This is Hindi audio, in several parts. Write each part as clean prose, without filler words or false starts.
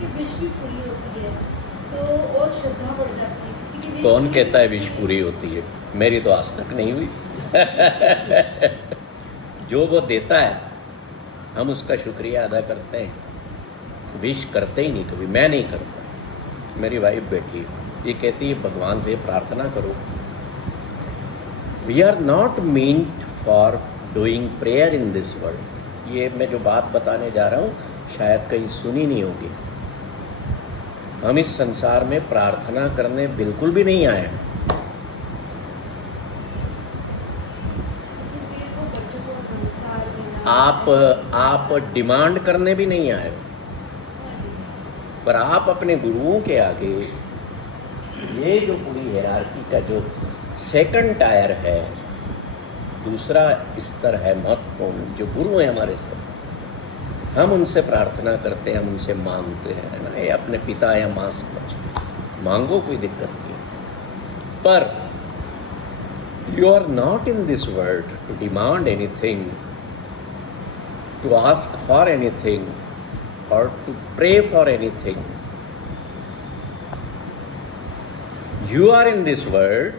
की विश भी पूरी होती है तो और श्रद्धा बढ़ जाती है। किसी की wish कौन पूरी कहता है होती विश पूरी होती है? मेरी तो आज तक नहीं हुई। जो वो देता है हम उसका शुक्रिया अदा करते हैं, विश करते ही नहीं कभी। मैं नहीं करता, मेरी वाइफ बेटी ये कहती है भगवान से प्रार्थना करो। We are not meant for doing prayer in this world. ये मैं जो बात बताने जा रहा हूँ शायद कहीं सुनी नहीं होगी। हम इस संसार में प्रार्थना करने बिल्कुल भी नहीं आए हैं। किसी को बच्चों को संस्कार देना, आप डिमांड करने भी नहीं आए हो, पर आप अपने गुरुओं के आगे ये जो पूरी हायरार्की का जो सेकंड टायर है, दूसरा स्तर है महत्वपूर्ण, जो गुरु हैं हमारे सब, हम उनसे प्रार्थना करते हैं, हम उनसे मांगते हैं, है ना। ये अपने पिता या माँ से कुछ मांगो, कोई दिक्कत नहीं है। पर you are not in this world to demand anything, to ask for anything or to pray for anything. You are in this world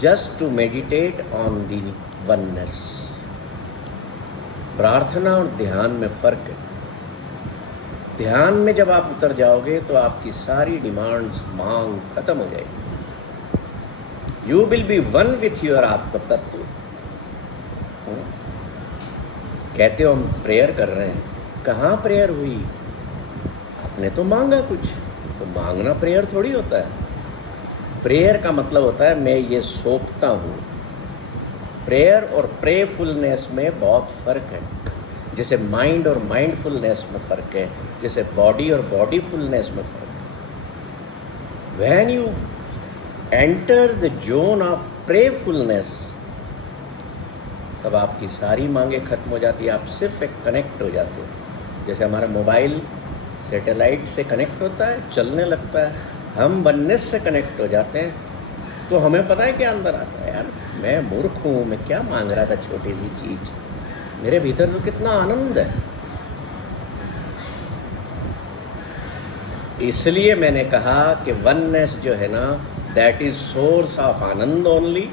just to meditate on the oneness. प्रार्थना और ध्यान में फर्क है। ध्यान में जब आप उतर जाओगे तो आपकी सारी डिमांड्स, मांग खत्म हो जाएगी। You will B one with your आत्म तत्व। कहते हो हम प्रेयर कर रहे हैं, कहाँ प्रेयर हुई? आपने तो मांगा कुछ, तो मांगना प्रेयर थोड़ी होता है। प्रेयर का मतलब होता है मैं ये सौंपता हूँ। प्रेयर और प्रेफुलनेस में बहुत फ़र्क है। जैसे माइंड और माइंडफुलनेस में फ़र्क है, जैसे बॉडी और बॉडीफुलनेस में फ़र्क है। When you enter the zone of prayerfulness, तब आपकी सारी मांगे खत्म हो जाती है। आप सिर्फ एक कनेक्ट हो जाते हो। जैसे हमारा मोबाइल सैटेलाइट से कनेक्ट होता है, चलने लगता है, हम वननेस से कनेक्ट हो जाते हैं, तो हमें पता है क्या अंदर आता है, यार मैं मूर्ख हूँ, मैं क्या मांग रहा था छोटी सी चीज़, मेरे भीतर तो कितना आनंद है। इसलिए मैंने कहा कि वननेस जो है ना, that is source of Anand only.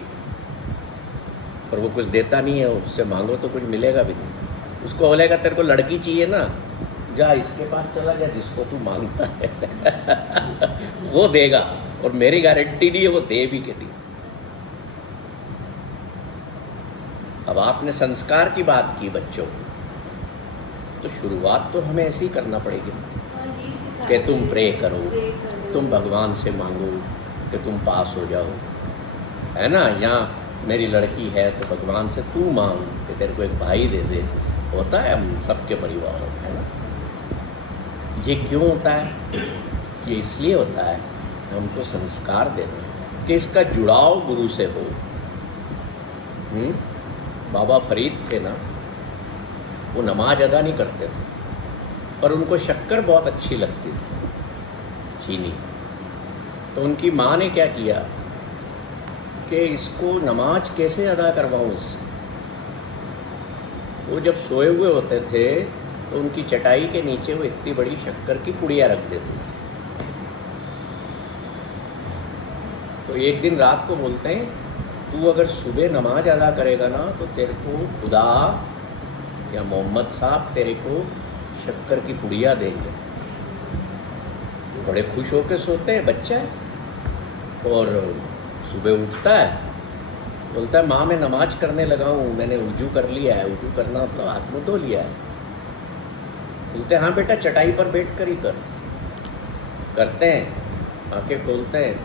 पर वो कुछ देता नहीं है, उससे मांगो तो कुछ मिलेगा भी नहीं। उसको बोलेगा तेरे को लड़की चाहिए ना, जा इसके पास चला जा जिसको तू मांगता है। वो देगा, और मेरी गारंटी नहीं है वो दे भी के नहीं। अब आपने संस्कार की बात की बच्चों की, तो शुरुआत तो हमें ऐसे ही करना पड़ेगी कि तुम प्रे करो, तुम भगवान से मांगो कि तुम पास हो जाओ, है ना। यहाँ मेरी लड़की है तो भगवान से तू मांग कि तेरे को एक भाई दे दे। होता है हम सबके परिवार में, है ना। ये क्यों होता है? ये इसलिए होता है हमको संस्कार देते हैं कि इसका जुड़ाव गुरु से हो। बाबा फरीद थे ना, वो नमाज अदा नहीं करते थे, पर उनको शक्कर बहुत अच्छी लगती थी, चीनी। तो उनकी माँ ने क्या किया कि इसको नमाज कैसे अदा करवाऊँ इससे। वो जब सोए हुए होते थे तो उनकी चटाई के नीचे वो इतनी बड़ी शक्कर की पुड़िया रख देते थे। तो एक दिन रात को बोलते हैं, तू अगर सुबह नमाज अदा करेगा ना तो तेरे को खुदा या मोहम्मद साहब तेरे को शक्कर की पुड़िया देंगे। बड़े खुश होकर सोते हैं, बच्चा है। और सुबह उठता है, बोलता है माँ मैं नमाज करने लगा हूँ, मैंने वुजू कर लिया है। वुजू करना मतलब हाथ मुँह धो लिया है। बोलते हैं हाँ बेटा चटाई पर बैठ कर ही कर। करते हैं, आंखें खोलते हैं,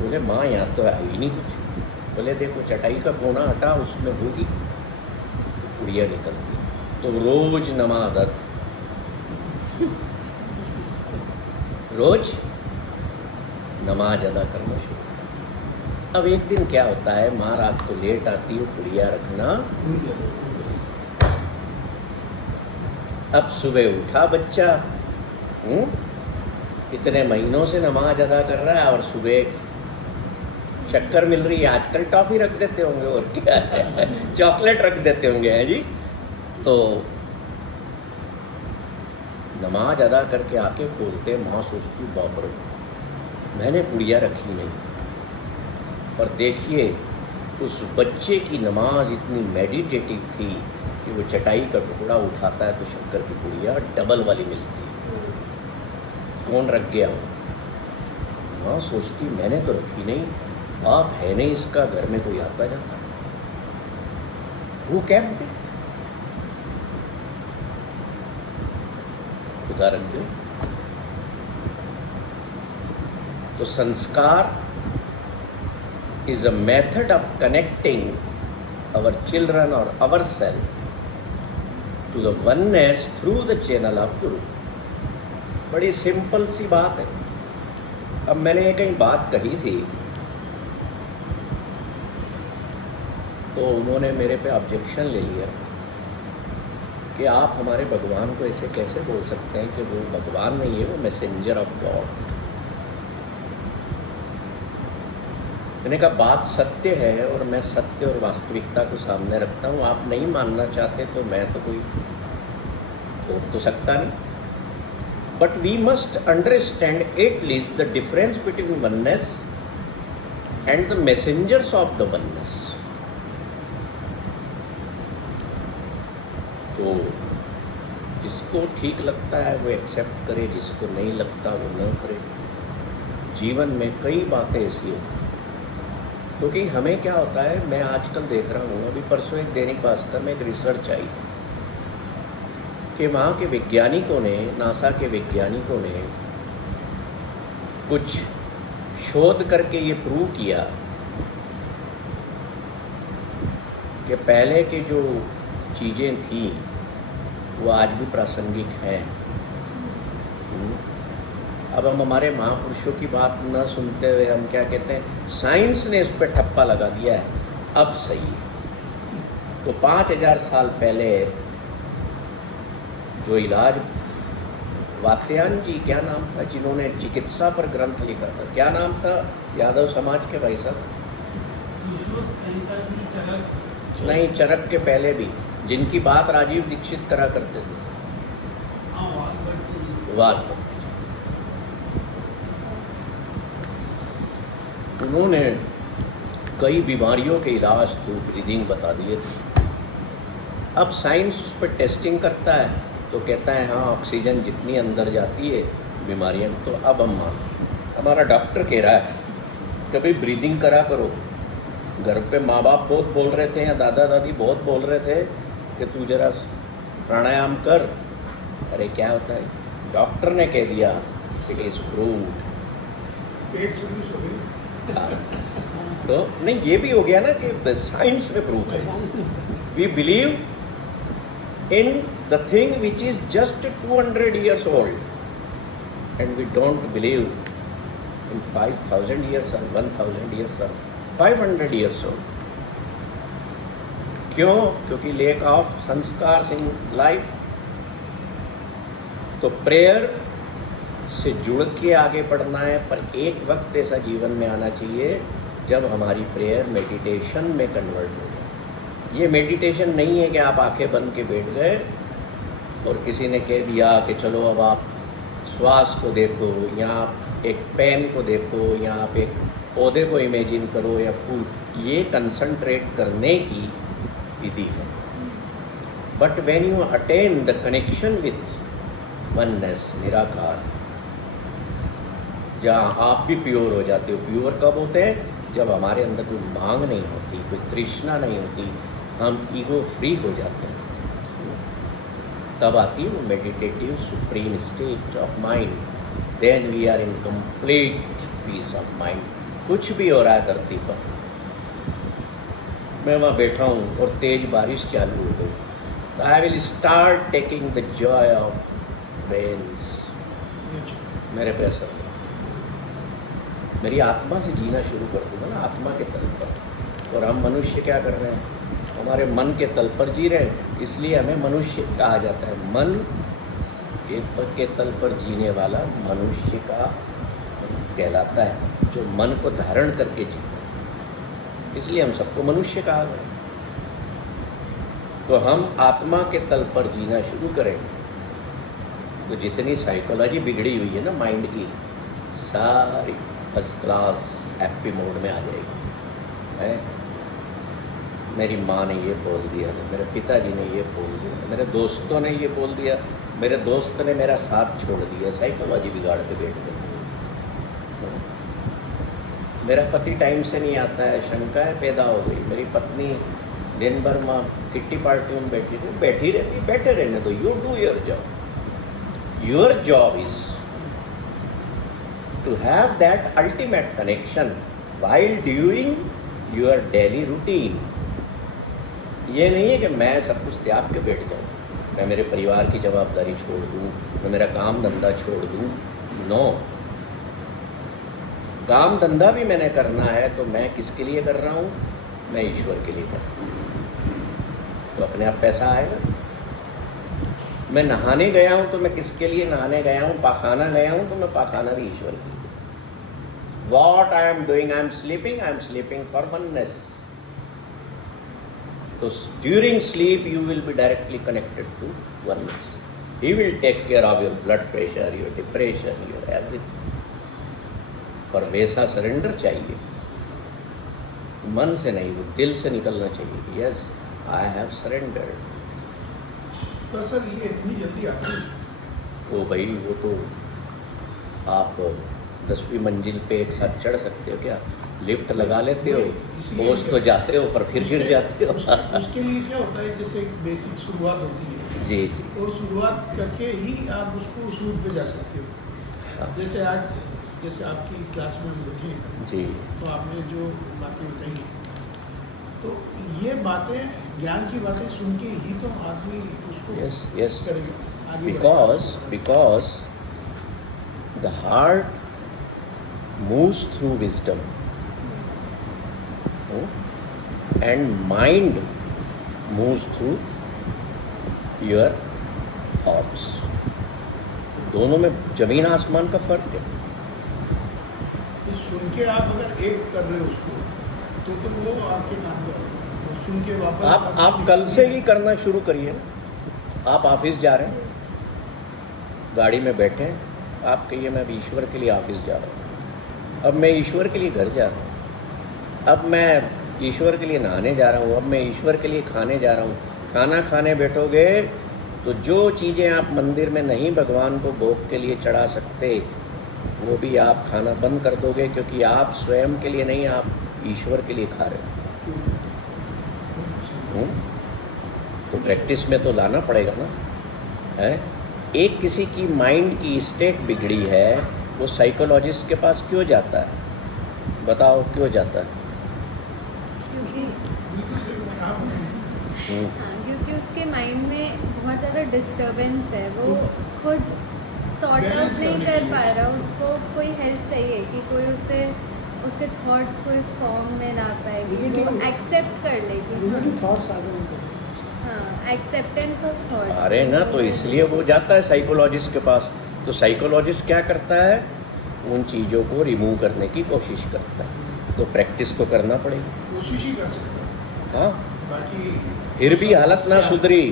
बोले माँ यहाँ तो है ही नहीं कुछ। बोले देखो चटाई का कोना हटा, उसमें होगी पुड़िया निकलती। तो रोज नमाज, रोज नमाज अदा करना शुरू। अब एक दिन क्या होता है, माँ रात को लेट आती है, पुड़िया रखना। अब सुबह उठा बच्चा, इतने महीनों से नमाज अदा कर रहा है और सुबह शक्कर मिल रही है। आजकल टॉफी रख देते होंगे और क्या है, चॉकलेट रख देते होंगे, हैं जी। तो नमाज अदा करके आके खोलते, माँ सोचती बाप रे मैंने पुड़िया रखी नहीं। पर देखिए उस बच्चे की नमाज इतनी मेडिटेटिव थी कि वो चटाई का टुकड़ा उठाता है तो शक्कर की पुड़िया डबल वाली मिलती है। कौन रख गया वो? माँ सोचती मैंने तो रखी नहीं, बाप है नहीं इसका, घर में कोई आता जाता। वो kept it, खुदा रख दे। तो संस्कार is a method of connecting our children or ourselves to the oneness through the channel of Guru। बड़ी सिंपल सी बात है। अब मैंने कहीं बात कही थी तो उन्होंने मेरे पे ऑब्जेक्शन ले लिया कि आप हमारे भगवान को ऐसे कैसे बोल सकते हैं कि वो भगवान नहीं है, वो मैसेंजर ऑफ गॉड। मैंने कहा बात सत्य है और मैं सत्य और वास्तविकता को सामने रखता हूँ। आप नहीं मानना चाहते तो मैं तो कोई रोक तो सकता नहीं। But we must understand at least the difference between oneness and the messengers of the oneness. तो जिसको ठीक लगता है वो एक्सेप्ट करे, जिसको नहीं लगता वो न करे। जीवन में कई बातें ऐसी होती हैं क्योंकि हमें क्या होता है, मैं आजकल देख रहा हूँ, अभी परसों एक दैनिक भास्कर में एक रिसर्च आई कि वहाँ के वैज्ञानिकों ने, नासा के वैज्ञानिकों ने कुछ शोध करके ये प्रूव किया कि पहले की जो चीज़ें थी वो आज भी प्रासंगिक हैं। अब हम हमारे महापुरुषों की बात न सुनते हुए हम क्या कहते हैं, साइंस ने इस पर ठप्पा लगा दिया है, अब सही है। तो 5000 साल पहले जो इलाज, वात्यायन जी क्या नाम था जिन्होंने चिकित्सा पर ग्रंथ लिखा था, क्या नाम था यादव समाज के भाई साहब? नहीं, चरक के पहले भी, जिनकी बात राजीव दीक्षित करा करते थे, वाल। उन्होंने कई बीमारियों के इलाज थ्रू ब्रीदिंग बता दिए थे। अब साइंस उस पर टेस्टिंग करता है तो कहता है हाँ ऑक्सीजन जितनी अंदर जाती है बीमारियां, तो अब हम हमारा डॉक्टर कह रहा है कभी ब्रीदिंग करा करो। घर पे माँ बाप बहुत बोल रहे थे या दादा दादी बहुत बोल रहे थे कि तू जरा प्राणायाम कर। अरे क्या होता है, डॉक्टर ने कह दिया इट इज़ प्रूव्ड। तो नहीं, ये भी हो गया ना कि साइंस ने प्रूव किया। We believe in the thing which is just 200 years old and we don't believe in 5000 years or 1000 years or 500 years old। क्यों? क्योंकि लेक ऑफ संस्कार इन लाइफ। तो प्रेयर से जुड़ के आगे बढ़ना है, पर एक वक्त ऐसा जीवन में आना चाहिए जब हमारी प्रेयर मेडिटेशन में कन्वर्ट हो जाए। ये मेडिटेशन नहीं है कि आप आंखें बंद के बैठ गए और किसी ने कह दिया कि चलो अब आप श्वास को देखो, या आप एक पेन को देखो, या आप एक पौधे को इमेजिन करो या फूल। ये कंसंट्रेट करने की विधि है। But when you attain the connection with oneness, निराकार, जहाँ आप भी प्योर हो जाते हो। प्योर कब होते हैं? जब हमारे अंदर कोई मांग नहीं होती, कोई तृष्णा नहीं होती, हम ईगो फ्री हो जाते हैं। तब आती है वो meditative supreme state of mind. Then we are in complete peace of mind. कुछ भी हो रहा है धरती पर, मैं वहाँ बैठा हूँ और तेज बारिश चालू हो गई, तो I will start taking the joy of rains. मेरे पे असर नहीं, मेरी आत्मा से जीना शुरू कर दूँगा ना, आत्मा के तल पर। और हम मनुष्य क्या कर रहे हैं? हमारे मन के तल पर जी रहे हैं, इसलिए हमें मनुष्य कहा जाता है। मन के तल पर जीने वाला मनुष्य का कहलाता है, जो मन को धारण करके जीता है। इसलिए हम सबको मनुष्य कहा गया। तो हम आत्मा के तल पर जीना शुरू करें तो जितनी साइकोलॉजी बिगड़ी हुई है ना माइंड की, सारी फर्स्ट क्लास हैप्पी मोड में आ जाएगी है। मेरी माँ ने ये बोल दिया था, मेरे पिताजी ने ये बोल दिया, मेरे दोस्तों ने ये बोल दिया, मेरे दोस्त ने मेरा साथ छोड़ दिया, साइकोलॉजी बिगाड़ के बैठ गए। मेरा पति टाइम से नहीं आता है, शंकाएं पैदा हो गई। मेरी पत्नी दिन भर माँ किट्टी पार्टी में बैठी रहती, बैठे रहने दो, you do your job. Your job is to have that ultimate connection while doing your daily routine। ये नहीं है कि मैं सब कुछ त्याग के बैठ जाऊँ, मैं मेरे परिवार की जवाबदारी छोड़ दूँ, मैं मेरा काम धंधा छोड़ दूँ। नो, काम धंधा भी मैंने करना है तो मैं किसके लिए कर रहा हूँ? मैं ईश्वर के लिए कर रहा हूँ, तो अपने आप पैसा आएगा। मैं नहाने गया हूँ तो मैं किसके लिए नहाने गया हूँ? पाखाना गया हूँ तो मैं पाखाना भी ईश्वर के लिए। What I am doing, I am sleeping for oneness। So during sleep you will be directly connected to oneness। He will take care of your blood pressure, your depression, your everything। पर वैसा सरेंडर चाहिए, मन से नहीं, वो दिल से निकलना चाहिए। Yes, I have surrendered। तो सर ये इतनी जल्दी आती है? तो भाई वो तो आप 10वीं मंजिल पे एक साथ चढ़ सकते हो क्या? लिफ्ट लगा लेते हो, पहुंच तो जाते हो पर फिर गिर जाते हो। उसके लिए क्या होता है, जैसे एक बेसिक शुरुआत होती है जी जी, और शुरुआत करके ही आप उसको उस रूट पे जा सकते हो। हाँ जैसे आज जैसे आपकी क्लास में हम बैठे हैं जी, तो आपने जो बातें बताई हैं, तो ये बातें ज्ञान की बातें सुन के ही तो आदमी उसको यस यस, करेगा आगे बढ़ेगा। Because the heart moves through wisdom and mind moves through your thoughts। दोनों में जमीन आसमान का फर्क है। तो सुन के आप अगर एक कर रहे हो उसको तो वो आपके काम का होगा। सुन के वापस आप कल से ही करना शुरू करिए। आप ऑफिस जा रहे हैं, गाड़ी में बैठे हैं, आप कहिए मैं अब ईश्वर के लिए ऑफिस जा रहा हूँ, अब मैं ईश्वर के लिए घर जा रहा हूँ, अब मैं ईश्वर के लिए नहाने जा रहा हूँ, अब मैं ईश्वर के लिए खाने जा रहा हूँ। खाना खाने बैठोगे तो जो चीज़ें आप मंदिर में नहीं भगवान को भोग के लिए चढ़ा सकते, वो भी आप खाना बंद कर दोगे, क्योंकि आप स्वयं के लिए नहीं, आप ईश्वर के लिए खा रहे हो। तो प्रैक्टिस में तो लाना पड़ेगा ना है। एक किसी की माइंड की स्टेट बिगड़ी है, वो साइकोलॉजिस्ट के पास क्यों जाता है? बताओ क्यों जाता है? क्योंकि उसके माइंड में बहुत ज़्यादा डिस्टरबेंस है, वो खुद सॉर्ट आउट नहीं कर पा रहा, उसको कोई हेल्प चाहिए कि कोई उसके थॉट्स को एक फॉर्म में ला पाएगी, वो एक्सेप्ट कर लेगी। थॉट्स आ गए, हाँ, एक्सेप्टेंस ऑफ थॉट्स। अरे ना, तो इसलिए वो जाता है साइकोलॉजिस्ट के पास। तो साइकोलॉजिस्ट क्या करता है? उन चीज़ों को रिमूव करने की कोशिश करता है। तो प्रैक्टिस तो करना पड़ेगी, कोशिश ही कर सकता है। हाँ। बाकी फिर भी हालत ना सुधरी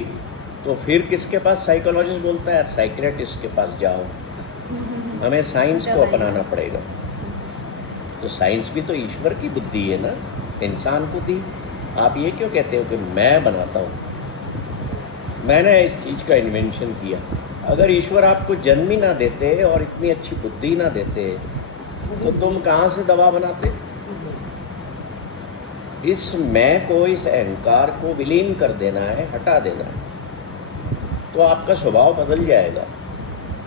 तो फिर किसके पास साइकोलॉजिस्ट बोलता है? साइकियाट्रिस्ट के पास जाओ। हमें साइंस को अपनाना पड़ेगा। तो साइंस भी तो ईश्वर की बुद्धि है ना, इंसान को दी। आप ये क्यों कहते हो कि मैं बनाता हूँ, मैंने इस चीज़ का इन्वेंशन किया? अगर ईश्वर आपको जन्म ही ना देते और इतनी अच्छी बुद्धि ना देते तो तुम कहाँ से दवा बनाते? इस मैं को, इस अहंकार को विलीन कर देना है, हटा देना है, तो आपका स्वभाव बदल जाएगा,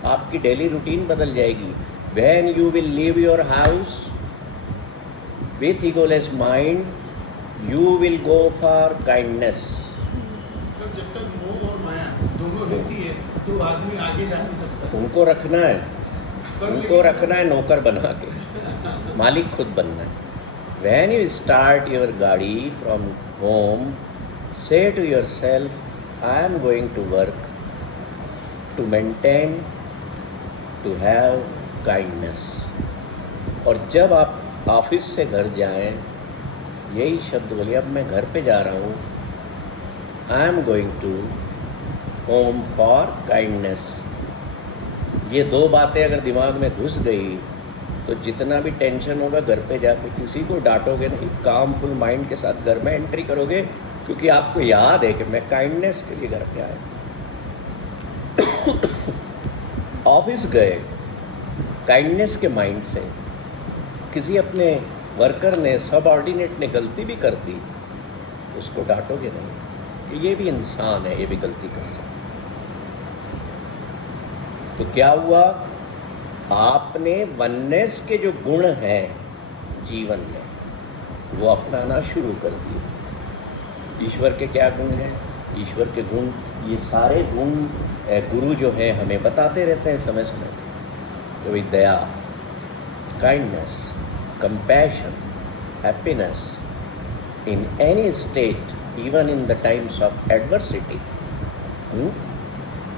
आपकी डेली रूटीन बदल जाएगी। When you will leave your house with egoless mind, you will go for kindness। Sir जब तक मोह और माया दोनों रहती है तो आदमी आगे जा नहीं सकता। उनको रखना है, उनको रखना है नौकर बना के, मालिक खुद बनना है। When you start your गाड़ी from home, say to yourself, I am going to work to maintain, to have kindness। और जब आप ऑफिस से घर जाएं, यही शब्द बोलिए, अब मैं घर पे जा रहा हूँ, I am going to home for kindness. ये दो बातें अगर दिमाग में घुस गई तो जितना भी टेंशन होगा घर पे जाके किसी को डांटोगे नहीं, काम फुल माइंड के साथ घर में एंट्री करोगे, क्योंकि आपको याद है कि मैं काइंडनेस के लिए घर पे आया। ऑफिस गए काइंडनेस के माइंड से, किसी अपने वर्कर ने, सबऑर्डिनेट ने गलती भी कर दी, उसको डांटोगे नहीं कि ये भी इंसान है, ये भी गलती कर सकता। तो क्या हुआ, आपने वननेस के जो गुण हैं जीवन में वो अपनाना शुरू कर दिए। ईश्वर के क्या गुण हैं? ईश्वर के गुण, ये सारे गुण गुरु जो हैं हमें बताते रहते हैं समय समय पर। तो दया, kindness, compassion, happiness in any state, even in the times of adversity,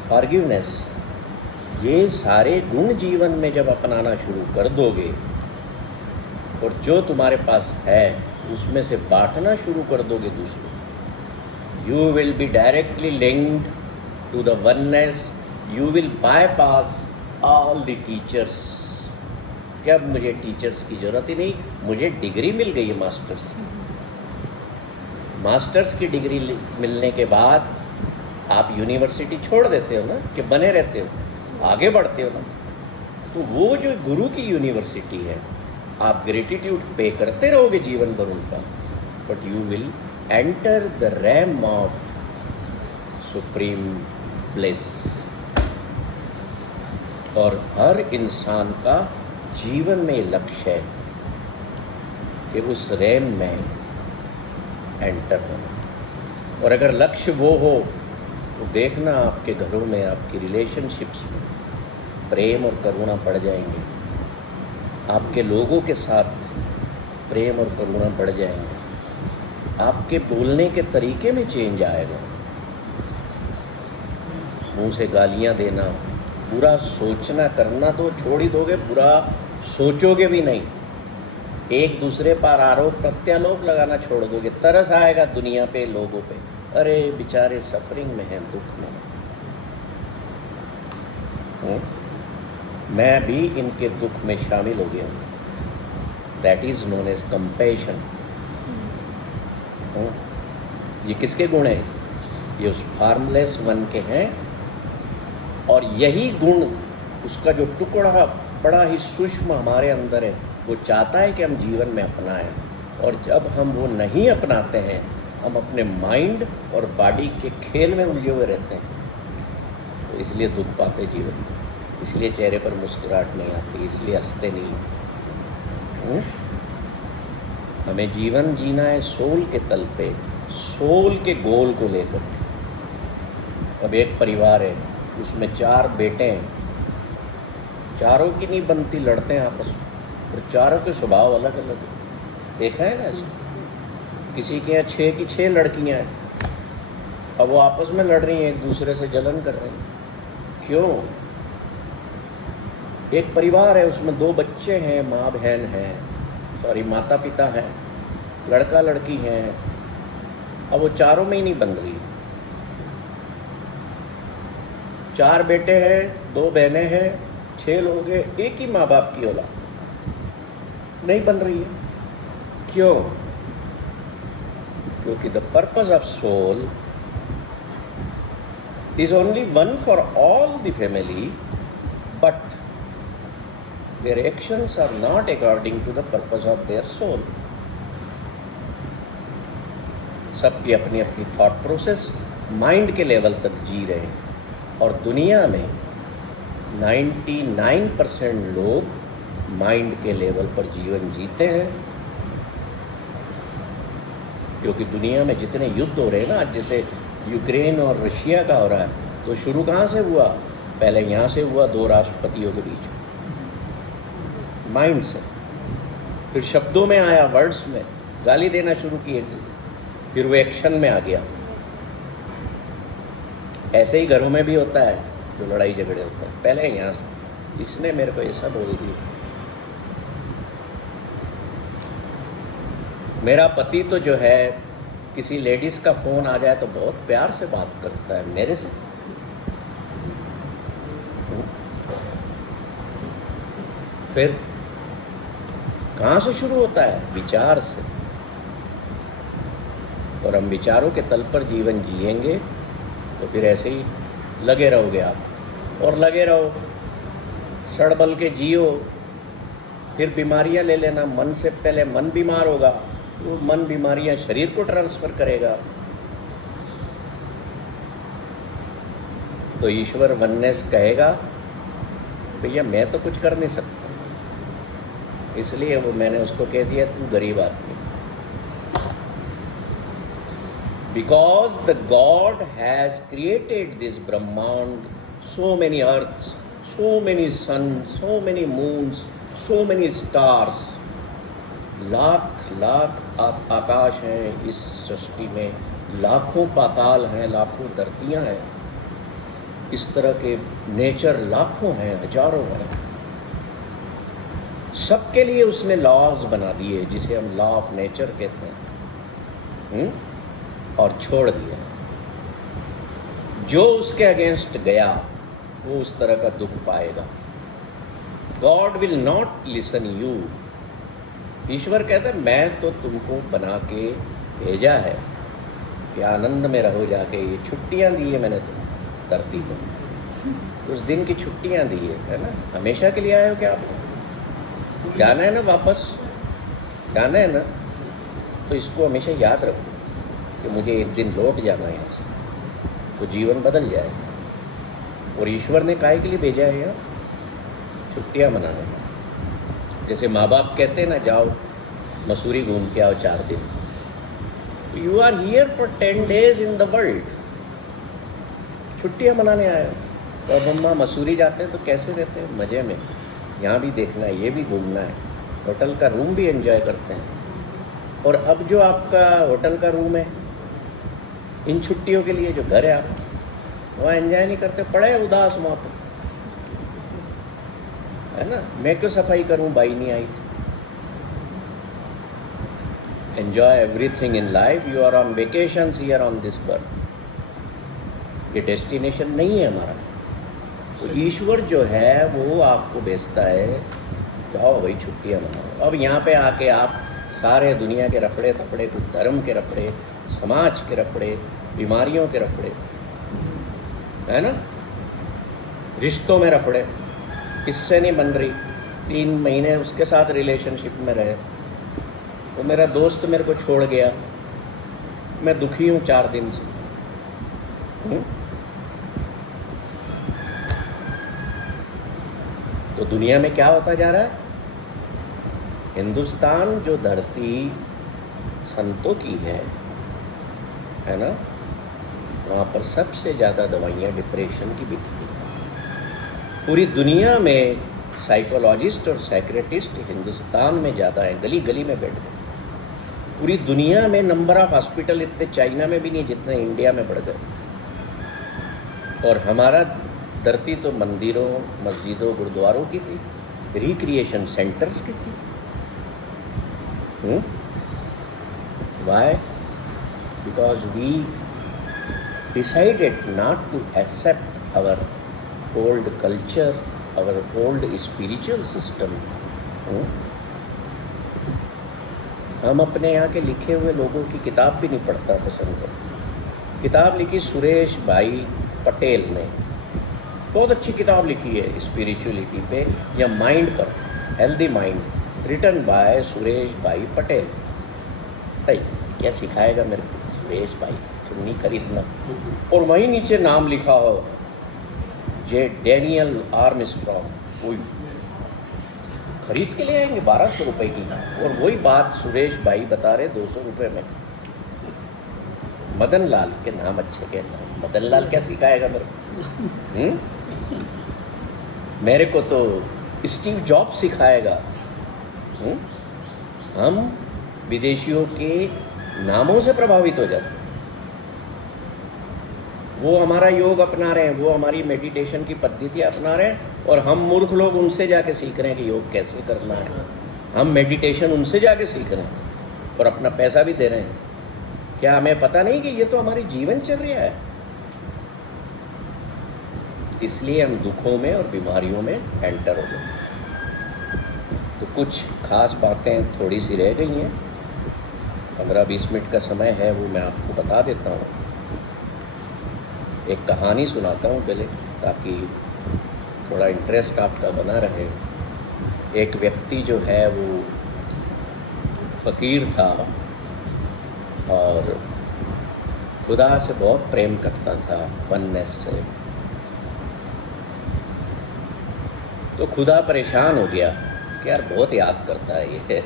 forgiveness, ये सारे गुण जीवन में जब अपनाना शुरू कर दोगे और जो तुम्हारे पास है उसमें से बांटना शुरू कर दोगे दूसरों, you will be directly linked to the oneness, you will bypass all the teachers. कि अब मुझे टीचर्स की जरूरत ही नहीं, मुझे डिग्री मिल गई है मास्टर्स की। मास्टर्स की डिग्री मिलने के बाद आप यूनिवर्सिटी छोड़ देते हो ना, कि बने रहते हो, आगे बढ़ते हो ना। तो वो जो गुरु की यूनिवर्सिटी है, आप ग्रेटिट्यूड पे करते रहोगे जीवन भर उनका, but you will enter the RAM of supreme bliss. और हर इंसान का जीवन में लक्ष्य है कि उस रैम में एंटर होना। और अगर लक्ष्य वो हो तो देखना आपके घरों में, आपकी रिलेशनशिप्स में प्रेम और करुणा बढ़ जाएंगे, आपके लोगों के साथ प्रेम और करुणा बढ़ जाएंगे, आपके बोलने के तरीके में चेंज आएगा। मुंह से गालियां देना, बुरा सोचना करना तो छोड़ ही दोगे, बुरा सोचोगे भी नहीं, एक दूसरे पर आरोप प्रत्यारोप लगाना छोड़ दोगे। तरस आएगा दुनिया पे, लोगों पे, अरे बेचारे सफरिंग में हैं, दुख में। मैं भी इनके दुख में शामिल हो गया हूँ। That is known as compassion. ये किसके गुण हैं? ये उस फार्मलेस वन के हैं। और यही गुण, उसका जो टुकड़ा बड़ा ही सूक्ष्म हमारे अंदर है, वो चाहता है कि हम जीवन में अपनाएं। और जब हम वो नहीं अपनाते हैं, हम अपने माइंड और बॉडी के खेल में उलझे हुए रहते हैं। तो इसलिए दुख पाते जीवन में, इसलिए चेहरे पर मुस्कुराहट नहीं आती, इसलिए हंसते नहीं। हमें जीवन जीना है सोल के तल पे, सोल के गोल को लेकर। अब एक परिवार है, उसमें 4 बेटे हैं, चारों की नहीं बनती, लड़ते हैं आपस में, और चारों के स्वभाव अलग अलग है। देखा है ना ऐसा? किसी के यहाँ 6 की 6 लड़कियां हैं, अब वो आपस में लड़ रही हैं, एक दूसरे से जलन कर रही हैं। क्यों? एक परिवार है, उसमें 2 बच्चे हैं, माँ बहन है, सॉरी माता पिता है, लड़का लड़की है, अब वो चारों में ही नहीं बन रही। 4 बेटे हैं, 2 बहनें हैं, 6 लोग हैं, एक ही माँ बाप की औलाद, नहीं बन रही है। क्यों? क्योंकि the purpose of soul is only one for all the family, but their actions are not according to the purpose of their soul. सबकी अपनी अपनी थॉट प्रोसेस माइंड के लेवल तक जी रहे हैं, और दुनिया में 99% लोग माइंड के लेवल पर जीवन जीते हैं। क्योंकि दुनिया में जितने युद्ध हो रहे हैं ना, जैसे यूक्रेन और रशिया का हो रहा है, तो शुरू कहाँ से हुआ? पहले यहाँ से हुआ, 2 राष्ट्रपतियों के बीच, माइंड से। फिर शब्दों में आया, वर्ड्स में गाली देना शुरू की एक दूसरे, फिर वो एक्शन में आ गया। ऐसे ही घरों में भी होता है, जो लड़ाई झगड़े होता है, पहले यहाँ से इसने मेरे को ऐसा बोल दिया। मेरा पति तो जो है, किसी लेडीज़ का फ़ोन आ जाए तो बहुत प्यार से बात करता है मेरे से। फिर कहाँ से शुरू होता है? विचार से। और हम विचारों के तल पर जीवन जिएंगे तो फिर ऐसे ही लगे रहोगे आप, और लगे रहो, सड़बल के जियो, फिर बीमारियां ले लेना। मन से पहले मन बीमार होगा, वो मन बीमारियां शरीर को ट्रांसफर करेगा। तो ईश्वर वननेस कहेगा भैया मैं तो कुछ कर नहीं सकता, इसलिए वो मैंने उसको कह दिया तू गरीब आदमी। Because the God has created this Brahmand, so many earths, so many suns, so many moons, so many stars, lakh lakh आकाश हैं इस सृष्टि में, लाखों पाताल हैं, लाखों धरतियां हैं, इस तरह के नेचर लाखों हैं, हजारों हैं। सबके लिए उसने लॉज बना दिए जिसे हम लॉ ऑफ नेचर कहते हैं, और छोड़ दिया। जो उसके अगेंस्ट गया वो उस तरह का दुख पाएगा। God will not listen you. ईश्वर कहता है मैं तो तुमको बना के भेजा है कि आनंद में रहो जाके। ये छुट्टियां दी है मैंने तुम धरती को, उस दिन की छुट्टियां दी है ना। हमेशा के लिए आए हो क्या आप? जाना है ना, वापस जाना है ना, तो इसको हमेशा याद रखो कि मुझे एक दिन लौट जाना है यहाँ से, तो जीवन बदल जाए। और ईश्वर ने काहे के लिए भेजा है यार? छुट्टियाँ मनाने। जैसे माँ बाप कहते हैं ना जाओ मसूरी घूम के आओ 4 दिन। You are here for 10 days in the world, छुट्टियाँ मनाने आए हो। तो अब हम मसूरी जाते हैं तो कैसे रहते हैं? मज़े में। यहाँ भी देखना है, ये भी घूमना है, होटल का रूम भी एंजॉय करते हैं। और अब जो आपका होटल का रूम है इन छुट्टियों के लिए, जो घर है आप वहाँ एंजॉय नहीं करते, पड़े उदास वहाँ पर, है ना। मैं क्यों सफाई करूँ, बाई नहीं आई। Enjoy everything in life. You are on vacations here on this birth. ये डेस्टिनेशन नहीं है हमारा। तो ईश्वर जो है वो आपको भेजता है, जाओ भाई छुट्टियाँ मनाओ। अब यहाँ पे आके आप सारे दुनिया के रफड़े तफड़े, कुछ धर्म के रफड़े, समाज के रफड़े, बीमारियों के रफड़े, है ना, रिश्तों में रफड़े, इससे नहीं बन रही। 3 महीने उसके साथ रिलेशनशिप में रहे, वो मेरा दोस्त मेरे को छोड़ गया, मैं दुखी हूँ 4 दिन से। तो दुनिया में क्या होता जा रहा है? हिंदुस्तान जो धरती संतों की है ना, वहाँ पर सबसे ज़्यादा दवाइयाँ डिप्रेशन की बिकती हैं। पूरी दुनिया में साइकोलॉजिस्ट और साइकियाट्रिस्ट हिंदुस्तान में ज़्यादा हैं, गली गली में बैठ गए। पूरी दुनिया में नंबर ऑफ हॉस्पिटल इतने चाइना में भी नहीं जितने इंडिया में बढ़ गए। और हमारा धरती तो मंदिरों, मस्जिदों, गुरुद्वारों की थी, रिक्रिएशन सेंटर्स की थी। Why? Because we decided not to accept our old culture, our old spiritual system. हम अपने यहाँ के लिखे हुए लोगों की किताब भी नहीं पढ़ता पसंद करते। किताब लिखी सुरेश भाई पटेल ने, बहुत अच्छी किताब लिखी है स्पिरिचुअलिटी पे या माइंड पर, healthy mind, written by Suresh bhai Patel. भाई क्या सिखाएगा मेरे को सुरेश भाई, तुम नहीं खरीदना। और वहीं नीचे नाम लिखा हो जे डैनियल आर्मस्ट्रॉन्ग, कोई खरीद के ले आएंगे 1200 रुपये की। और वही बात सुरेश भाई बता रहे 200 रुपये में। मदन लाल के नाम अच्छे कहना, मदन लाल क्या सिखाएगा मेरे को? मेरे को तो स्टीव जॉब्स सिखाएगा। हम विदेशियों के नामों से प्रभावित हो जाते हैं। वो हमारा योग अपना रहे हैं, वो हमारी मेडिटेशन की पद्धति अपना रहे हैं, और हम मूर्ख लोग उनसे जाके सीख रहे हैं कि योग कैसे करना है। हम मेडिटेशन उनसे जाके सीख रहे हैं और अपना पैसा भी दे रहे हैं। क्या हमें पता नहीं कि ये तो हमारी जीवनचर्या है? इसलिए हम दुखों में और बीमारियों में एंटर हो गए। तो कुछ खास बातें थोड़ी सी रह गई हैं, 15-20 मिनट का समय है, वो मैं आपको बता देता हूँ। एक कहानी सुनाता हूँ पहले, ताकि थोड़ा इंटरेस्ट आपका बना रहे। एक व्यक्ति जो है वो फ़कीर था और खुदा से बहुत प्रेम करता था, वननेस से। तो खुदा परेशान हो गया कि यार बहुत याद करता है ये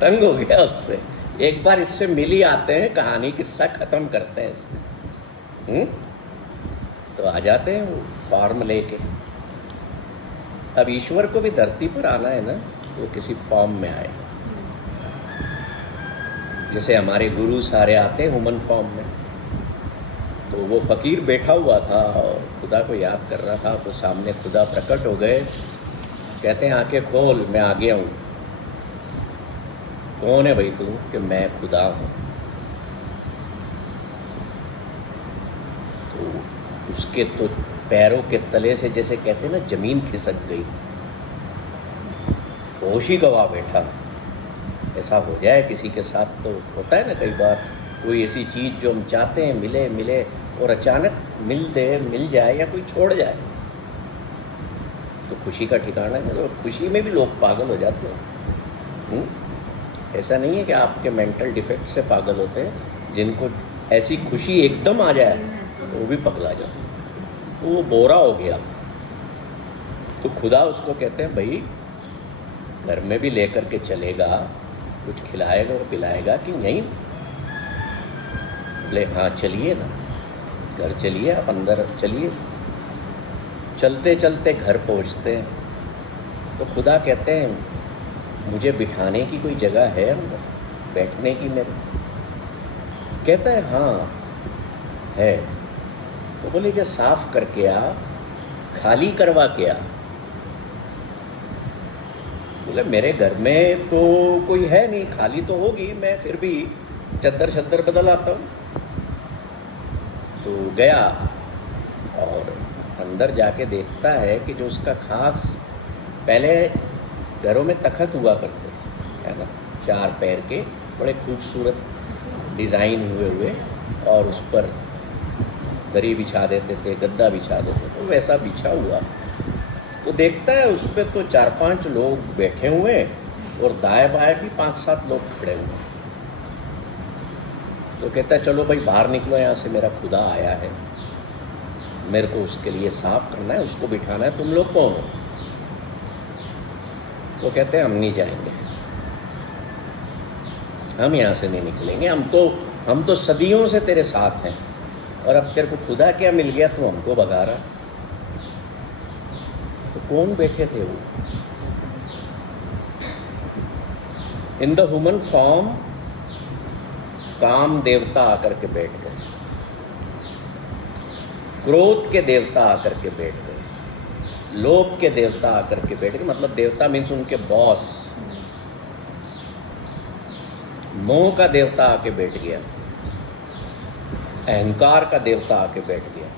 तंग हो गया उससे। एक बार इससे मिल ही आते हैं, कहानी किस्सा ख़त्म करते हैं इसमें। तो आ जाते हैं वो फॉर्म लेके। अब ईश्वर को भी धरती पर आना है ना, वो किसी फॉर्म में आए। जैसे हमारे गुरु सारे आते हैं ह्यूमन फॉर्म में, तो वो फ़कीर बैठा हुआ था और खुदा को याद कर रहा था। तो सामने खुदा प्रकट हो गए, कहते हैं आंखें खोल, मैं आ गया हूँ। कौन है भाई तू? कि मैं खुदा हूँ। तो उसके तो पैरों के तले से, जैसे कहते हैं ना, ज़मीन खिसक गई, होश ही गवा बैठा। ऐसा हो जाए किसी के साथ, तो होता है ना कई बार, कोई ऐसी चीज़ जो हम चाहते हैं मिले और अचानक मिल जाए या कोई छोड़ जाए, तो खुशी का ठिकाना है। तो खुशी में भी लोग पागल हो जाते हैं। ऐसा नहीं है कि आपके मेंटल डिफेक्ट से पागल होते हैं, जिनको ऐसी खुशी एकदम आ जाए वो भी पगला जाए। तो वो बोरा हो गया। तो खुदा उसको कहते हैं भाई घर में भी लेकर के चलेगा, कुछ खिलाएगा और पिलाएगा कि नहीं? बोले हाँ चलिए ना, घर चलिए, आप अंदर चलिए। चलते चलते घर पहुंचते हैं तो खुदा कहते हैं मुझे बिठाने की कोई जगह है अंदर, बैठने की मेरे? कहता है हाँ है। तो बोले जो साफ करके आ, खाली करवा के आ। बोले मेरे घर में तो कोई है नहीं, खाली तो होगी, मैं फिर भी चद्दर शद्दर बदल आता हूँ। तो गया और अंदर जाके देखता है कि जो उसका खास, पहले घरों में तखत हुआ करते थे, है ना, 4 पैर के, बड़े खूबसूरत डिज़ाइन हुए और उस पर दरी बिछा देते थे, गद्दा बिछा देते थे, तो वैसा बिछा हुआ। तो देखता है उस पर तो 4-5 लोग बैठे हुए और दाएं बाएं भी 5-7 लोग खड़े हुए। तो कहता है चलो भाई बाहर निकलो यहाँ से, मेरा खुदा आया है, मेरे को उसके लिए साफ करना है, उसको बिठाना है, तुम लोग कौन हो? वो कहते हैं हम नहीं जाएंगे, हम यहाँ से नहीं निकलेंगे, हम तो सदियों से तेरे साथ हैं, और अब तेरे को खुदा क्या मिल गया तो हमको भगा रहा। तो कौन बैठे थे वो? इन द ह्यूमन फॉर्म काम देवता आकर के बैठ गए, क्रोध के देवता आकर के बैठ गए, लोभ के देवता आकर के बैठ गए। मतलब देवता मीन्स उनके बॉस। मोह का देवता आके बैठ गया, अहंकार का देवता आके बैठ गया।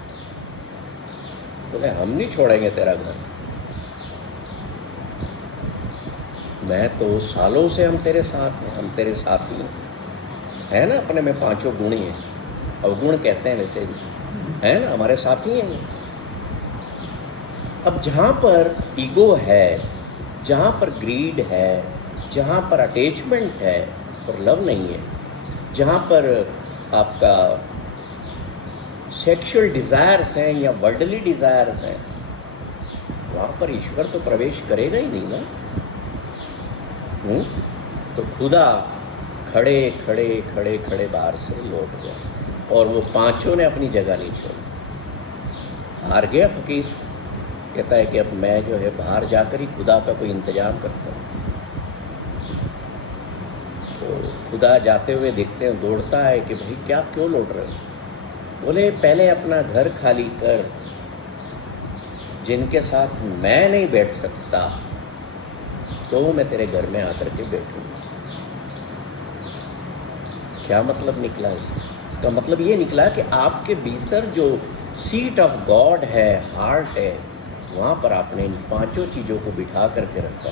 बोले हम नहीं छोड़ेंगे तेरा घर, मैं तो सालों से हम तेरे साथ हैं, हम तेरे साथी हैं, है ना। अपने में 5 गुण ही हैं, अवगुण कहते हैं वैसे, है ना, हमारे साथी हैं। अब जहाँ पर ईगो है, जहाँ पर ग्रीड है, जहाँ पर अटैचमेंट है और लव नहीं है, जहाँ पर आपका सेक्सुअल डिज़ायर्स हैं या वर्ल्डली डिज़ायर्स हैं, वहाँ पर ईश्वर तो प्रवेश करेगा ही नहीं ना। तो खुदा खड़े खड़े बाहर से लौट गया और वो 5 ने अपनी जगह नहीं छोड़ी। हार गया फकीर, कहता है कि अब मैं जो है बाहर जाकर ही खुदा का कोई इंतज़ाम करता हूँ। तो खुदा जाते हुए दिखते हैं, दौड़ता है कि भाई क्या क्यों लौट रहे हो? बोले पहले अपना घर खाली कर, जिनके साथ मैं नहीं बैठ सकता तो मैं तेरे घर में आकर के बैठूंगा। क्या मतलब निकला इसका मतलब ये निकला कि आपके भीतर जो सीट ऑफ गॉड है, हार्ट है, वहाँ पर आपने इन पांचों चीज़ों को बिठा करके रखा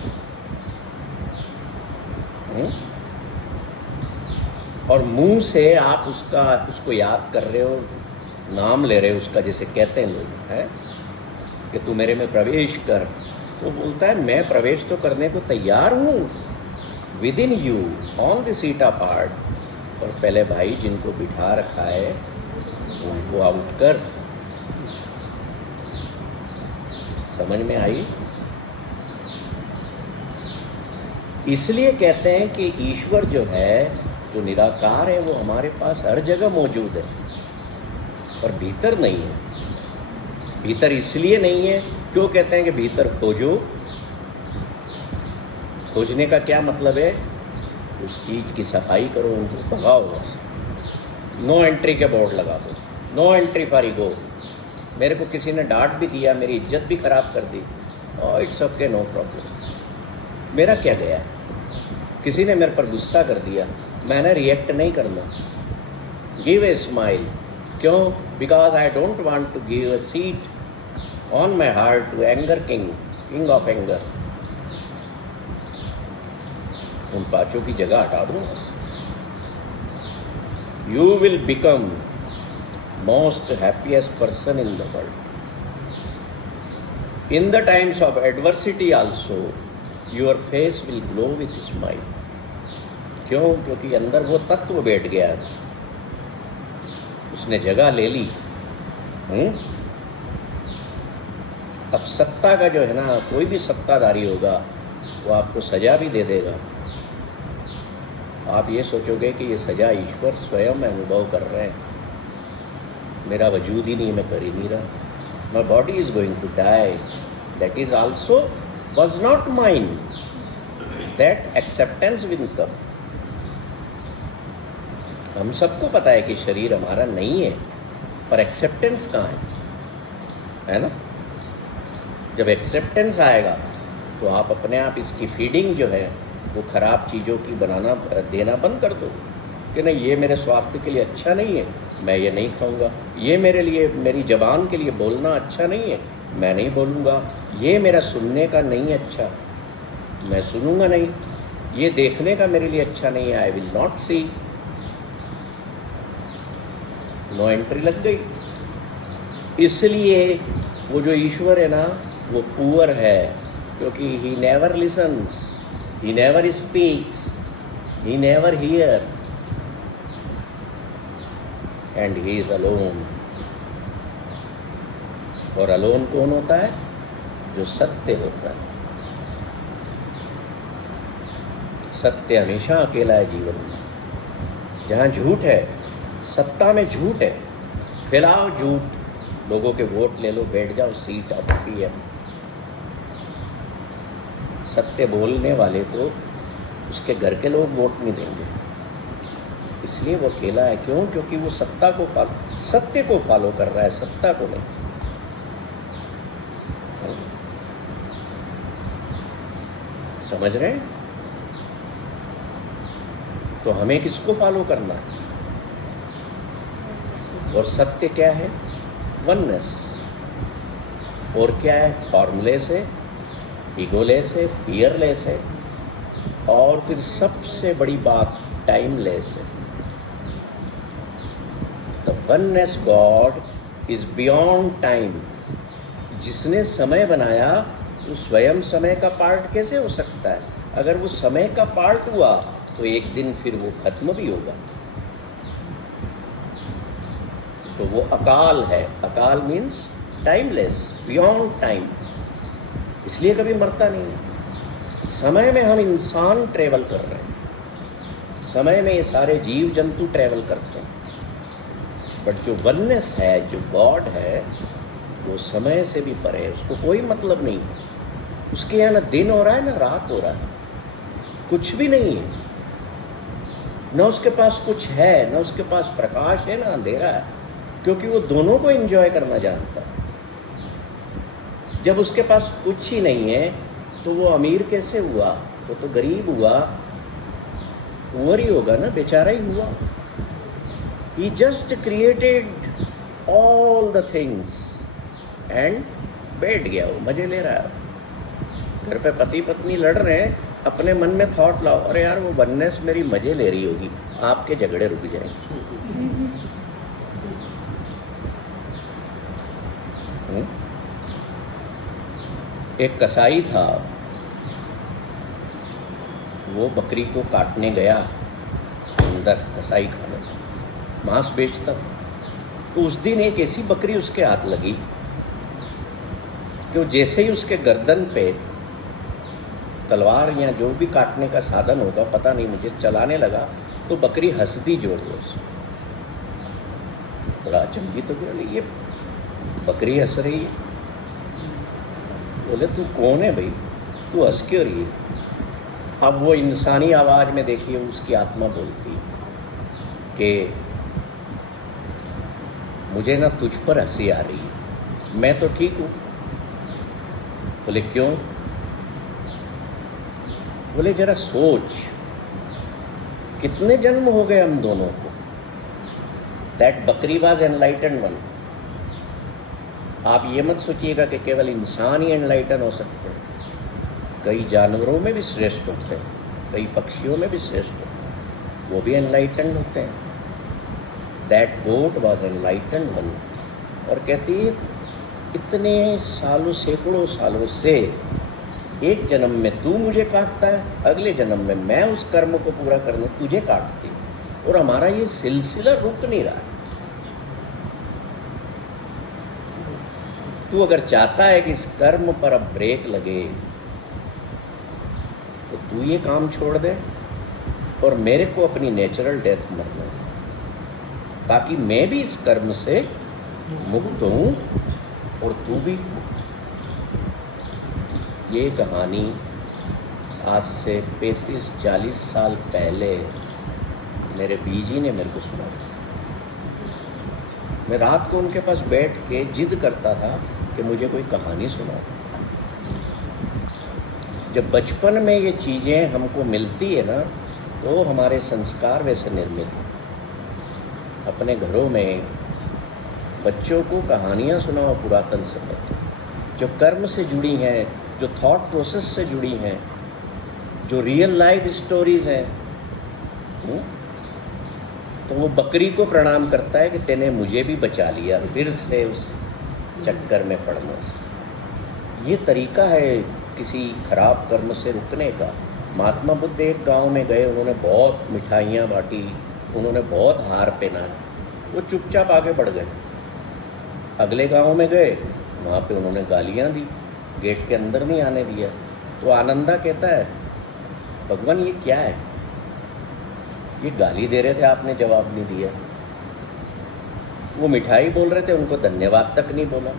है। और मुंह से आप उसको याद कर रहे हो, नाम ले रहे हो उसका, जैसे कहते हैं लोग है कि तू मेरे में प्रवेश कर। वो बोलता है मैं प्रवेश तो करने को तैयार हूँ with in you on the seat of heart, पर पहले भाई जिनको बिठा रखा है उनको आउट कर। समझ में आई? इसलिए कहते हैं कि ईश्वर जो है, जो निराकार है, वो हमारे पास हर जगह मौजूद है, पर भीतर नहीं है। भीतर इसलिए नहीं है, क्यों कहते हैं कि भीतर खोजो। खोजने का क्या मतलब है? उस चीज़ की सफाई करो, उनको भगाओ, बस नो एंट्री के बोर्ड लगा दो, नो एंट्री फॉर ईगो। मेरे को किसी ने डांट भी दिया, मेरी इज्जत भी खराब कर दी, और इट्स ओके, नो प्रॉब्लम। मेरा क्या गया? किसी ने मेरे पर गुस्सा कर दिया, मैंने रिएक्ट नहीं करना। Give a smile. क्यों? Because I don't want to give a seat on my heart to anger king of anger. उन पांचों की जगह हटा दो। You will become most happiest person in the world. In the times of adversity also, your face will glow with smile. क्यों? क्योंकि अंदर वो तत्व बैठ गया है, उसने जगह ले ली। अब सत्ता का जो है ना, कोई भी सत्ताधारी होगा वो आपको सजा भी दे देगा। आप ये सोचोगे कि ये सजा ईश्वर स्वयं अनुभव कर रहे हैं, मेरा वजूद ही नहीं, मैं कर ही नहीं रहा। My body is going to die, that is also was not mine, that acceptance will come. हम सबको पता है कि शरीर हमारा नहीं है, पर एक्सेप्टेंस कहाँ है ना? जब एक्सेप्टेंस आएगा तो आप अपने आप इसकी फीडिंग जो है वो ख़राब चीज़ों की देना बंद कर दो कि नहीं, ये मेरे स्वास्थ्य के लिए अच्छा नहीं है, मैं ये नहीं खाऊंगा। ये मेरे लिए, मेरी ज़बान के लिए बोलना अच्छा नहीं है, मैं नहीं बोलूँगा। ये मेरा सुनने का नहीं अच्छा, मैं सुनूंगा नहीं। ये देखने का मेरे लिए अच्छा नहीं है, I will not see. No entry लग गई। इसलिए वो जो ईश्वर है ना, वो पुअर है, क्योंकि he never lessons, he never speaks, he never hear, and he is alone. और अलोन कौन होता है? जो सत्य होता है। सत्य हमेशा अकेला है जीवन में। जहाँ झूठ है, सत्ता में झूठ है, फैलाओ झूठ, लोगों के वोट ले लो, बैठ जाओ, सीट आपकी है। सत्य बोलने वाले को उसके घर के लोग वोट नहीं देंगे, इसलिए वो अकेला है। क्यों? क्योंकि वो सत्य को फॉलो कर रहा है, सत्ता को नहीं। समझ रहे हैं? तो हमें किसको फॉलो करना है? और सत्य क्या है? वननेस। और क्या है? फॉर्मूलेस है, ईगोलेस है, फियरलेस है, और फिर सबसे बड़ी बात टाइमलेस है। The oneness God is beyond time. जिसने समय बनाया वो स्वयं समय का पार्ट कैसे हो सकता है? अगर वो समय का पार्ट हुआ तो एक दिन फिर वो खत्म भी होगा। तो वो अकाल है। अकाल मीन्स टाइमलेस, बियॉन्ड टाइम, इसलिए कभी मरता नहीं है। समय में हम इंसान ट्रेवल कर रहे हैं, समय में ये सारे जीव जंतु ट्रेवल करते हैं, बट जो वननेस है, जो गॉड है, वो समय से भी परे है। उसको कोई मतलब नहीं है। उसके यहाँ ना दिन हो रहा है ना रात हो रहा है, कुछ भी नहीं है। न उसके पास कुछ है, न उसके पास प्रकाश है, ना अंधेरा है, क्योंकि वो दोनों को एंजॉय करना जानता है। जब उसके पास कुछ ही नहीं है तो वो अमीर कैसे हुआ? वो तो गरीब हुआ, पुअर ही होगा ना, बेचारा ही हुआ। He just created all the things and बैठ गया, वो मजे ले रहा है। घर पे पति पत्नी लड़ रहे हैं, अपने मन में थॉट लाओ, अरे यार वो वननेस मेरी मजे ले रही होगी, आपके झगड़े रुक जाएंगे। एक कसाई था, वो बकरी को काटने गया अंदर कसाई खाने, मांस बेचता था। तो उस दिन एक ऐसी बकरी उसके हाथ लगी कि वो जैसे ही उसके गर्दन पे तलवार या जो भी काटने का साधन होगा पता नहीं मुझे, चलाने लगा तो बकरी हंस दी जोर जोर से। बड़ा अचंभित तो बोले ये बकरी हंस रही है। बोले तू कौन है भाई, तू हंस क्यों रही है? अब वो इंसानी आवाज़ में देखिए उसकी आत्मा बोलती कि मुझे ना तुझ पर हंसी आ रही है, मैं तो ठीक हूँ। बोले क्यों? बोले जरा सोच, कितने जन्म हो गए हम दोनों को। दैट बकरी वाज एनलाइटन वन। आप ये मत सोचिएगा कि केवल इंसान ही एनलाइटन हो सकते हैं, कई जानवरों में भी श्रेष्ठ होते हैं, कई पक्षियों में भी श्रेष्ठ होते हैं, वो भी एनलाइटन होते हैं। That goat was enlighten one. और कहती है इतने सालों, सैकड़ों सालों से एक जन्म में तू मुझे काटता है, अगले जन्म में मैं उस कर्म को पूरा करने तुझे काटती, और हमारा ये सिलसिला रुक नहीं रहा है। तू अगर चाहता है कि इस कर्म पर अब ब्रेक लगे तो तू ये काम छोड़ दे और मेरे को अपनी नेचुरल डेथ मरने दे, ताकि मैं भी इस कर्म से मुक्त हूँ और तू भी। ये कहानी आज से 35-40 साल पहले मेरे बीजी ने मेरे को सुनाई। मैं रात को उनके पास बैठ के जिद करता था कि मुझे कोई कहानी सुनाओ। जब बचपन में ये चीज़ें हमको मिलती है ना, तो हमारे संस्कार वैसे निर्मित हैं। अपने घरों में बच्चों को कहानियाँ सुनाओ पुरातन समय की, जो कर्म से जुड़ी हैं, जो थॉट प्रोसेस से जुड़ी हैं, जो रियल लाइफ स्टोरीज हैं। तो वो बकरी को प्रणाम करता है कि तेने मुझे भी बचा लिया फिर से उस चक्कर में पड़ने से। ये तरीका है किसी खराब कर्म से रुकने का। महात्मा बुद्ध एक गांव में गए, उन्होंने बहुत मिठाइयाँ बांटी, उन्होंने बहुत हार पहना, वो चुपचाप आगे बढ़ गए। अगले गांव में गए, वहाँ पे उन्होंने गालियाँ दी, गेट के अंदर नहीं आने दिया। तो आनंदा कहता है भगवान ये क्या है, ये गाली दे रहे थे आपने जवाब नहीं दिया, वो मिठाई बोल रहे थे उनको धन्यवाद तक नहीं बोला।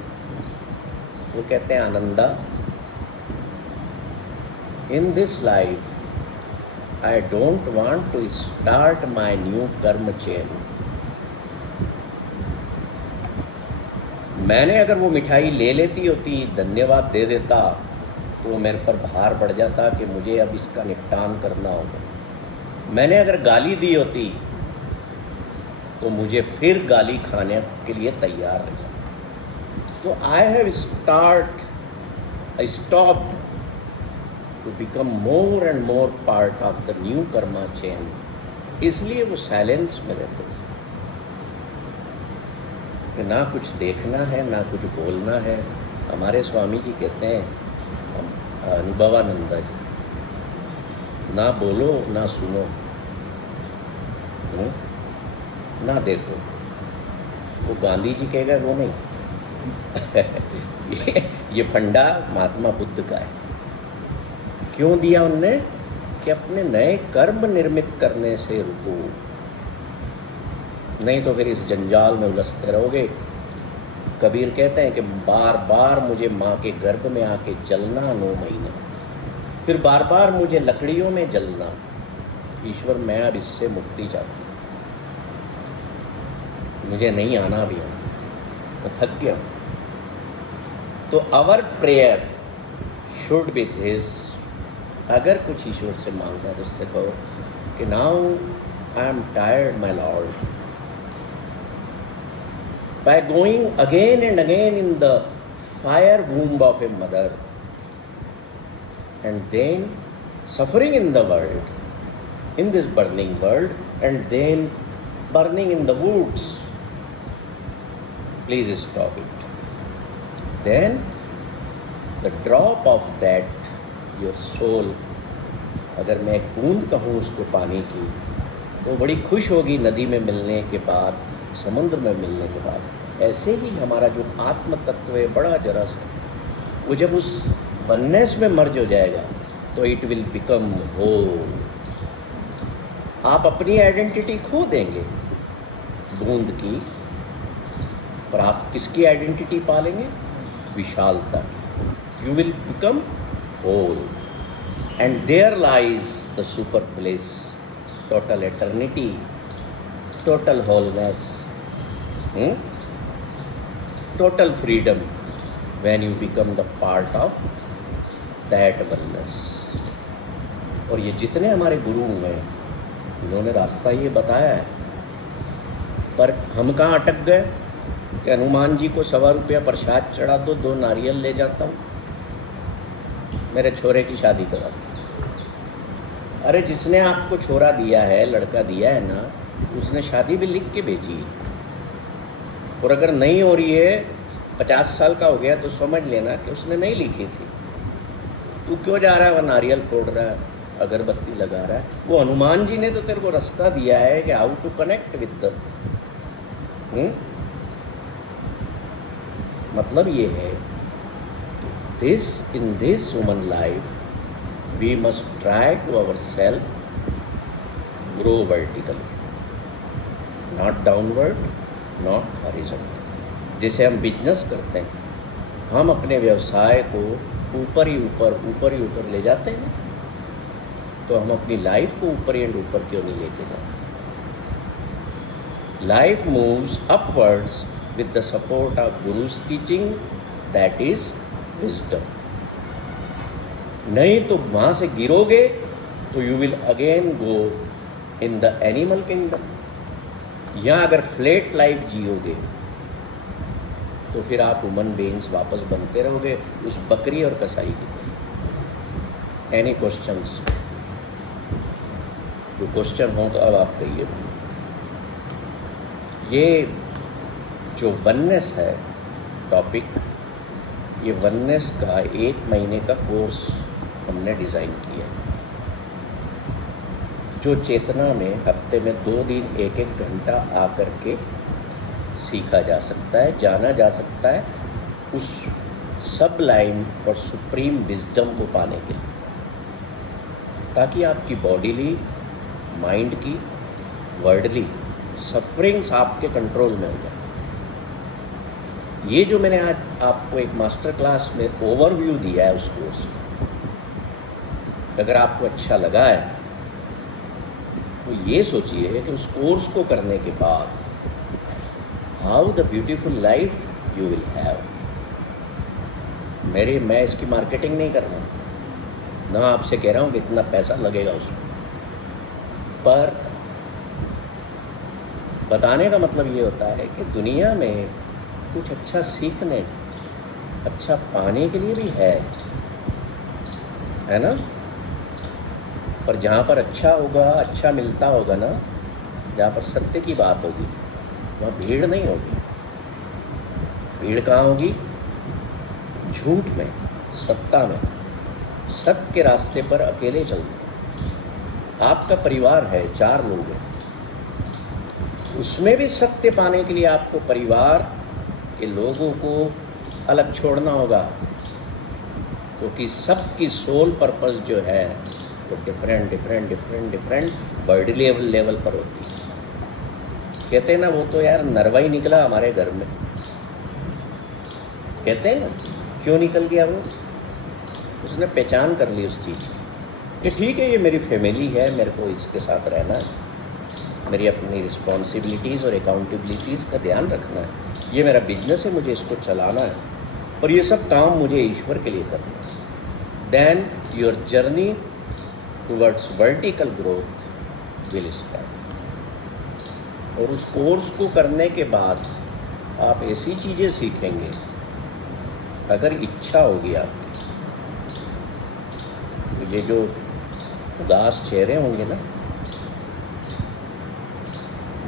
वो कहते हैं Ananda, in this life I don't want to start my new karma chain. मैंने अगर वो मिठाई ले लेती होती, धन्यवाद दे देता, तो मेरे पर भार बढ़ जाता कि मुझे अब इसका निपटान करना होगा। मैंने अगर गाली दी होती तो मुझे फिर गाली खाने के लिए तैयार रह जाता। तो I have stopped to become more and more part of the new karma chain. इसलिए वो साइलेंस में रहते थे कि ना कुछ देखना है ना कुछ बोलना है। हमारे स्वामी जी कहते हैं अनुभवानंदा जी, ना बोलो ना सुनो ना देखो। वो गांधी जी कहेगा वो नहीं ये फंडा महात्मा बुद्ध का है। क्यों दिया उनने? कि अपने नए कर्म निर्मित करने से रुको, नहीं तो फिर इस जंजाल में उलझते रहोगे। कबीर कहते हैं कि बार बार मुझे माँ के गर्भ में आके जलना 9 महीने, फिर बार बार मुझे लकड़ियों में जलना। ईश्वर मैं अब इससे मुक्ति चाहती हूँ, मुझे नहीं आना भी है, मैं थक गया हूँ। तो our prayer should be this. अगर कुछ ईश्वर से मांगना है तो उससे कहो कि now I am tired my lord, by going again and again in the fire womb of a mother, and then suffering in the world, in this burning world, and then burning in the woods. Please stop it. Then the drop of that your soul, अगर मैं एक बूंद कहूँ उसको पानी की, तो बड़ी खुश होगी नदी में मिलने के बाद, समुद्र में मिलने के बाद। ऐसे ही हमारा जो आत्म तत्व है बड़ा जरा सा, वो जब उस वननेस में मर्ज हो जाएगा तो इट विल बिकम होल। आप अपनी आइडेंटिटी खो देंगे बूंद की, पर आप किसकी आइडेंटिटी पालेंगे? विशालता की। You will become whole, and there lies the super place, total eternity, total wholeness, total freedom, when you become the part of that oneness. और ये जितने हमारे गुरु हुए हैं, इन्होंने रास्ता ये बताया है, पर हम कहाँ अटक गए कि हनुमान जी को 1.25 रुपया प्रसाद चढ़ा दो, 2 नारियल ले जाता हूँ, मेरे छोरे की शादी करा दो। अरे जिसने आपको छोरा दिया है, लड़का दिया है ना, उसने शादी भी लिख के भेजी है। और अगर नहीं हो रही है, 50 साल का हो गया, तो समझ लेना कि उसने नहीं लिखी थी। तू क्यों जा रहा है वह नारियल फोड़ रहा है, अगरबत्ती लगा रहा है? वो हनुमान जी ने तो तेरे को रास्ता दिया है कि how to connect with the. मतलब ये है, in this human life we must try to our self grow vertically, not downward, not horizontal. जैसे हम बिजनेस करते हैं, हम अपने व्यवसाय को ऊपर ही ऊपर ले जाते हैं, तो हम अपनी लाइफ को ऊपर एंड ऊपर क्यों नहीं लेके जाते? Life moves upwards with the support of Guru's teaching, that is wisdom. नहीं तो वहाँ से गिरोगे तो you will again go in the animal kingdom। या अगर फ्लैट लाइफ जियोगे तो फिर आप ह्यूमन बीइंग्स वापस बनते रहोगे उस बकरी और कसाई की तरह। Any questions? कोई क्वेश्चन हो तो अब आप कहिए। ये जो वननेस है टॉपिक, ये वननेस का 1 महीने का कोर्स हमने डिज़ाइन किया, जो चेतना में हफ्ते में 2 दिन 1-1 घंटा आकर के सीखा जा सकता है, जाना जा सकता है, उस सबलाइम और सुप्रीम विजडम को पाने के लिए, ताकि आपकी बॉडीली, माइंड की, वर्डली सफरिंग्स आपके कंट्रोल में हो जाए। ये जो मैंने आज आपको एक मास्टर क्लास में ओवरव्यू दिया है उस कोर्स का, अगर आपको अच्छा लगा है तो ये सोचिए कि उस कोर्स को करने के बाद how the beautiful life you will have. मैं इसकी मार्केटिंग नहीं कर रहा, ना आपसे कह रहा हूँ कि इतना पैसा लगेगा उसमें, पर बताने का मतलब ये होता है कि दुनिया में कुछ अच्छा सीखने, अच्छा पाने के लिए भी है ना? पर जहाँ पर अच्छा होगा, अच्छा मिलता होगा ना, जहाँ पर सत्य की बात होगी, वहाँ भीड़ नहीं होगी। भीड़ कहाँ होगी? झूठ में, सत्ता में। सत्य के रास्ते पर अकेले चलना। आपका परिवार है, 4 लोग हैं, उसमें भी सत्य पाने के लिए आपको परिवार के लोगों को अलग छोड़ना होगा, क्योंकि सबकी सोल पर्पस जो है वो डिफरेंट बॉडी लेवल पर होती है। कहते हैं ना, वो तो यार नरवा ही निकला हमारे घर में, कहते हैं ना, क्यों निकल गया वो? उसने पहचान कर ली उस चीज़ की कि ठीक है, ये मेरी फैमिली है, मेरे को इसके साथ रहना है, मेरी अपनी रिस्पॉन्सिबिलिटीज़ और अकाउंटेबिलिटीज़ का ध्यान रखना है, ये मेरा बिजनेस है, मुझे इसको चलाना है, और ये सब काम मुझे ईश्वर के लिए करना है। Then your journey towards vertical growth will start. और उस कोर्स को करने के बाद आप ऐसी चीज़ें सीखेंगे, अगर इच्छा होगी आपकी, तो ये जो उदास चेहरे होंगे ना,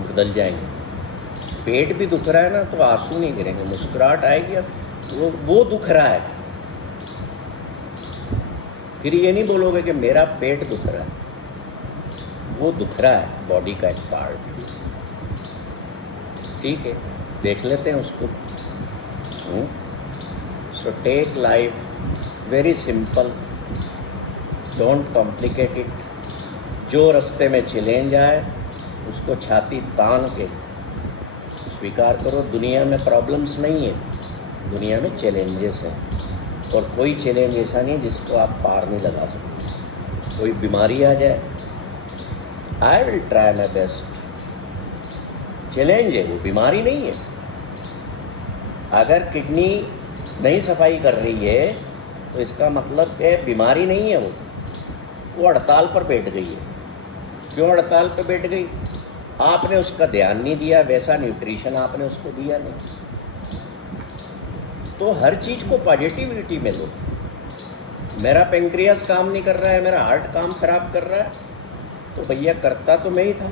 बदल जाएंगे। पेट भी दुख रहा है ना, तो आंसू नहीं गिरेंगे, मुस्कुराहट आएगी। अब वो दुख रहा है, फिर ये नहीं बोलोगे कि मेरा पेट दुख रहा है, वो दुख रहा है, बॉडी का एक पार्ट। ठीक है, देख लेते हैं उसको। So take life very simple, don't complicate it. जो रास्ते में चैलेंज आए उसको छाती तान के स्वीकार करो। दुनिया में प्रॉब्लम्स नहीं है, दुनिया में चैलेंजेस हैं, और कोई चैलेंज ऐसा नहीं जिसको आप पार नहीं लगा सकते। कोई बीमारी आ जाए, I will try my best. Challenge है, वो बीमारी नहीं है। अगर किडनी नहीं सफाई कर रही है तो इसका मतलब है बीमारी नहीं है, वो हड़ताल पर बैठ गई है। क्यों हड़ताल पर बैठ गई? आपने उसका ध्यान नहीं दिया, वैसा न्यूट्रिशन आपने उसको दिया नहीं। तो हर चीज़ को पॉजिटिविटी में लो। मेरा पेंक्रियास काम नहीं कर रहा है, मेरा हार्ट काम खराब कर रहा है, तो भैया करता तो मैं ही था।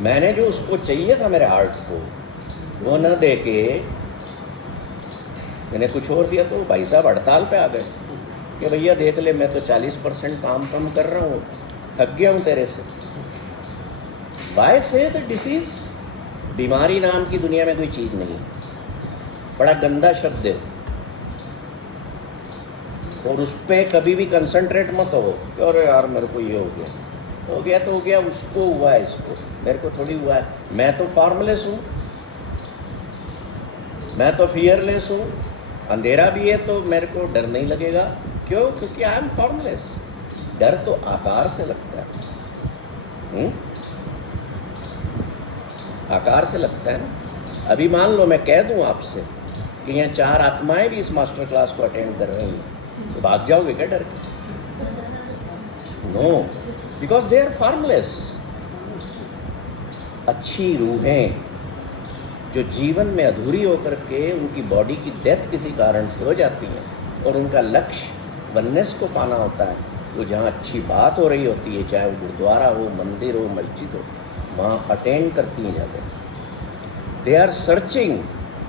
मैंने जो उसको चाहिए था मेरे हार्ट को, वो न दे के मैंने कुछ और दिया, तो भाई साहब हड़ताल पे आ गए कि भैया देख ले, मैं तो 40% काम कम कर रहा हूँ, थक गया हूँ तेरे से। वाई से द डिसीज? बीमारी नाम की दुनिया में कोई चीज़ नहीं, बड़ा गंदा शब्द है। और उस पर कभी भी कंसंट्रेट मत हो कि अरे यार मेरे को ये हो गया तो हो गया, उसको हुआ है, इसको मेरे को थोड़ी हुआ है। मैं तो फॉर्मलेस हूँ, मैं तो फियरलेस हूँ। अंधेरा भी है तो मेरे को डर नहीं लगेगा। क्यों? क्योंकि आई एम फॉर्मलेस। डर तो आकार से लगता है, आकार से लगता है ना। अभी मान लो मैं कह दूं आपसे कि यहाँ 4 आत्माएं भी इस मास्टर क्लास को अटेंड कर रही हैं, तो भाग जाओगे क्या डर के? No, because they are formless. अच्छी रूहें जो जीवन में अधूरी होकर के उनकी बॉडी की डेथ किसी कारण से हो जाती है और उनका लक्ष्य वननेस को पाना होता है, वो जहाँ अच्छी बात हो रही होती है, चाहे वो गुरुद्वारा हो, मंदिर हो, मस्जिद हो, वहाँ अटेंड करती हैं जाकर। They are searching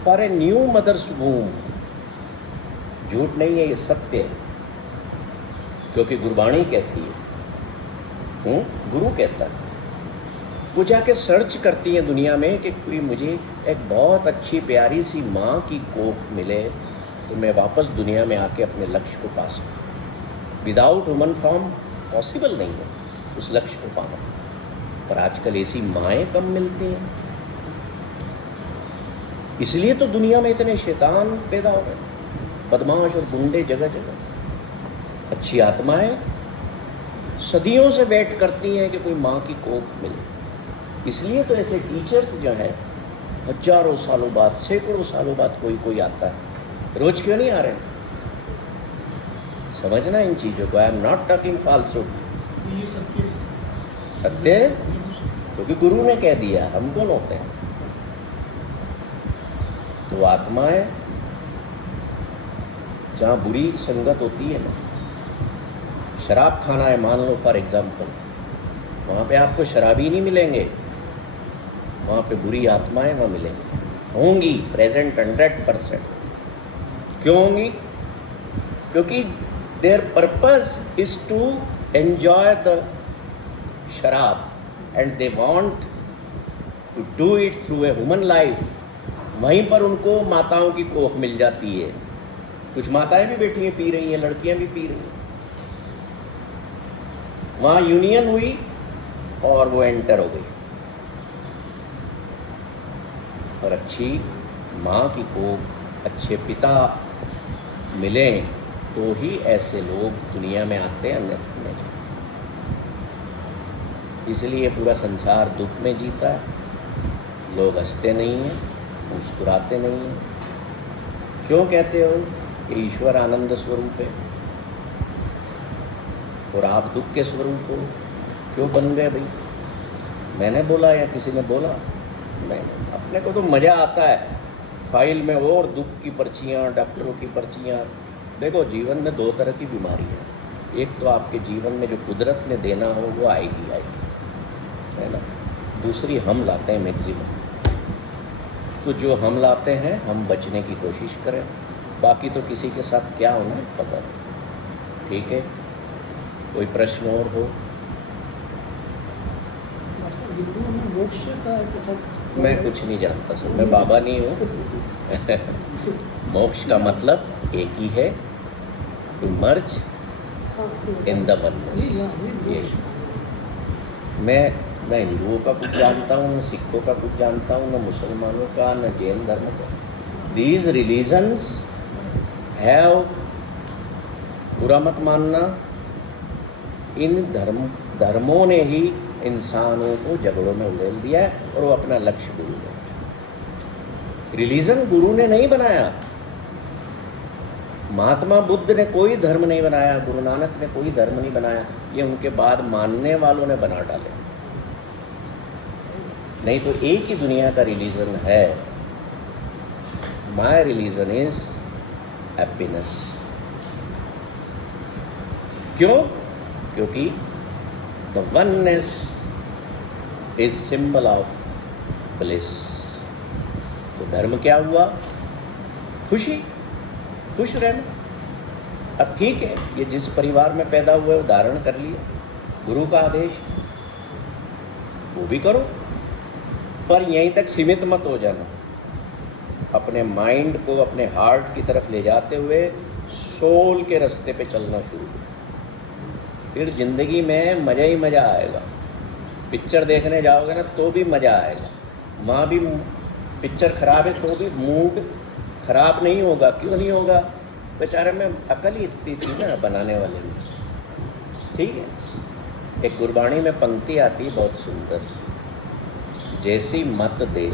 for a new mother's womb. झूठ नहीं है, ये सत्य है, क्योंकि गुरबाणी कहती है, गुरु कहता है। वो जाके सर्च करती हैं दुनिया में कि कोई मुझे एक बहुत अच्छी प्यारी सी माँ की कोख मिले तो मैं वापस दुनिया में आके अपने लक्ष्य को पा सकूँ। विदाउट ह्यूमन फॉर्म पॉसिबल नहीं है उस लक्ष्य को पाना। पर आजकल ऐसी माएँ कम मिलती हैं, इसलिए तो दुनिया में इतने शैतान पैदा हो गए, बदमाश और गुंडे जगह जगह। अच्छी आत्माएं सदियों से वेट करती हैं कि कोई माँ की कोख मिले। इसलिए तो ऐसे टीचर्स जो हैं हजारों सालों बाद, सैकड़ों सालों बाद कोई आता है। रोज क्यों नहीं आ रहे? समझना इन चीज़ों को। I am not talking falsehood, ये सत्य सत्य है, क्योंकि गुरु ने कह दिया। हम कौन होते हैं? तो आत्माएं जहाँ बुरी संगत होती है ना, शराब खाना है मान लो फॉर एग्जाम्पल, वहाँ पे आपको शराबी नहीं मिलेंगे, वहाँ पे बुरी आत्माएं वहाँ मिलेंगी, होंगी प्रेजेंट 100%। क्यों होंगी? क्योंकि their purpose is to enjoy the शराब and they want to do it through a human life. वहीं पर उनको माताओं की कोख मिल जाती है। कुछ माताएं भी बैठी हैं, पी रही हैं, लड़कियां भी पी रही हैं। वहाँ यूनियन हुई और वो एंटर हो गई। और अच्छी माँ की कोख, अच्छे पिता मिलें तो ही ऐसे लोग दुनिया में आते हैं, अन्यथा नहीं। इसलिए पूरा संसार दुख में जीता है, लोग हंसते नहीं हैं, मुस्कुराते नहीं हैं। क्यों कहते हो कि ईश्वर आनंद स्वरूप है और आप दुख के स्वरूप हो? क्यों बन गए भाई? मैंने बोला या किसी ने बोला? नहीं, अपने को तो मज़ा आता है फाइल में और दुख की पर्चियाँ, डॉक्टरों की पर्चियाँ। देखो, जीवन में दो तरह की बीमारी है। एक तो आपके जीवन में जो कुदरत ने देना हो वो आएगी, है ना। दूसरी हम लाते हैं मैक्सिमम। तो जो हम लाते हैं हम बचने की कोशिश करें, बाकी तो किसी के साथ क्या होना है पता नहीं। ठीक है, कोई प्रश्न और हो? हिंदुओं में मोक्ष का कैसा? मैं कुछ नहीं जानता सर, मैं बाबा नहीं हूँ। मोक्ष का मतलब एक ही है, to merge in the oneness. ये मैं हिंदुओं का कुछ जानता हूँ, न सिखों का कुछ जानता हूँ, न मुसलमानों का, न जैन धर्म का। दीज रिलीजन्स हैव, बुरा मत मानना, इन धर्मों ने ही इंसानों को झगड़ों में उड़ेल दिया है और वो अपना लक्ष्य भूल गए। रिलीजन गुरु ने नहीं बनाया, महात्मा बुद्ध ने कोई धर्म नहीं बनाया, गुरु नानक ने कोई धर्म नहीं बनाया, ये उनके बाद मानने वालों ने बना डाले। नहीं तो एक ही दुनिया का रिलीजन है। My religion is happiness. क्यों? क्योंकि the oneness is symbol of bliss. तो धर्म क्या हुआ? खुशी, खुश रहना। अब ठीक है, ये जिस परिवार में पैदा हुए वो धारण कर लिया, गुरु का आदेश वो भी करो, पर यहीं तक सीमित मत हो जाना। अपने माइंड को अपने हार्ट की तरफ ले जाते हुए सोल के रास्ते पे चलना शुरू करो, फिर जिंदगी में मज़ा ही मज़ा आएगा। पिक्चर देखने जाओगे ना तो भी मज़ा आएगा, वहाँ भी पिक्चर खराब है तो भी मूड खराब नहीं होगा। क्यों नहीं होगा? बेचारे में अकल ही इतनी थी ना बनाने वाले में। ठीक है, एक गुरबाणी में पंक्ति आती बहुत सुंदर, जैसी मत दे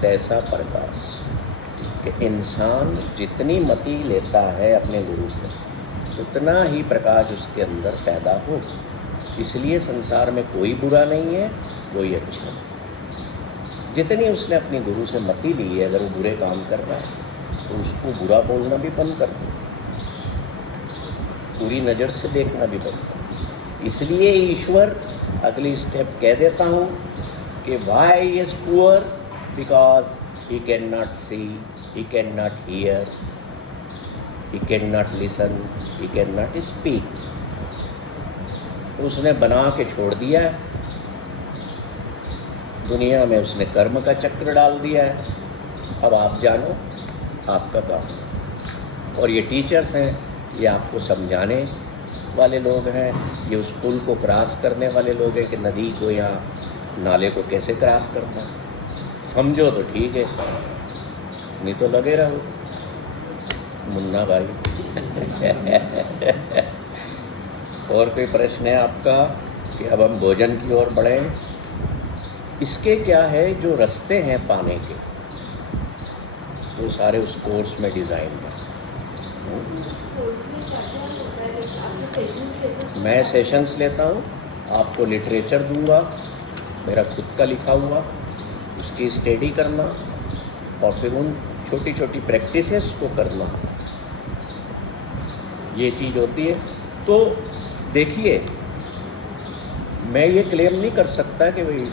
तैसा प्रकाश। कि इंसान जितनी मति लेता है अपने गुरु से उतना ही प्रकाश उसके अंदर पैदा हो। इसलिए संसार में कोई बुरा नहीं है, कोई अच्छा नहीं। जितनी उसने अपनी गुरु से मति ली है, अगर वो बुरे काम कर रहा है तो उसको बुरा बोलना भी बंद कर दो, पूरी नज़र से देखना भी बंद कर दो। इसलिए ईश्वर अगली स्टेप कह देता हूँ कि why is poor, because he can not see, he can not hear, he can not listen, he can not speak. उसने बना के छोड़ दिया है, दुनिया में उसने कर्म का चक्र डाल दिया है। अब आप जानो आपका काम। और ये टीचर्स हैं, ये आपको समझाने वाले लोग हैं, ये उस पुल को क्रॉस करने वाले लोग हैं कि नदी को या नाले को कैसे क्रॉस करना है। समझो तो ठीक है, नहीं तो लगे रहो मुन्ना भाई। और कोई प्रश्न है आपका कि अब हम भोजन की ओर बढ़ें? इसके क्या है, जो रास्ते हैं पाने के वो सारे उस कोर्स में डिज़ाइन है। मैं सेशंस लेता हूँ, आपको लिटरेचर दूंगा मेरा खुद का लिखा हुआ, उसकी स्टडी करना और फिर उन छोटी छोटी प्रैक्टिसेस को करना, ये चीज़ होती है। तो देखिए, मैं ये क्लेम नहीं कर सकता कि भाई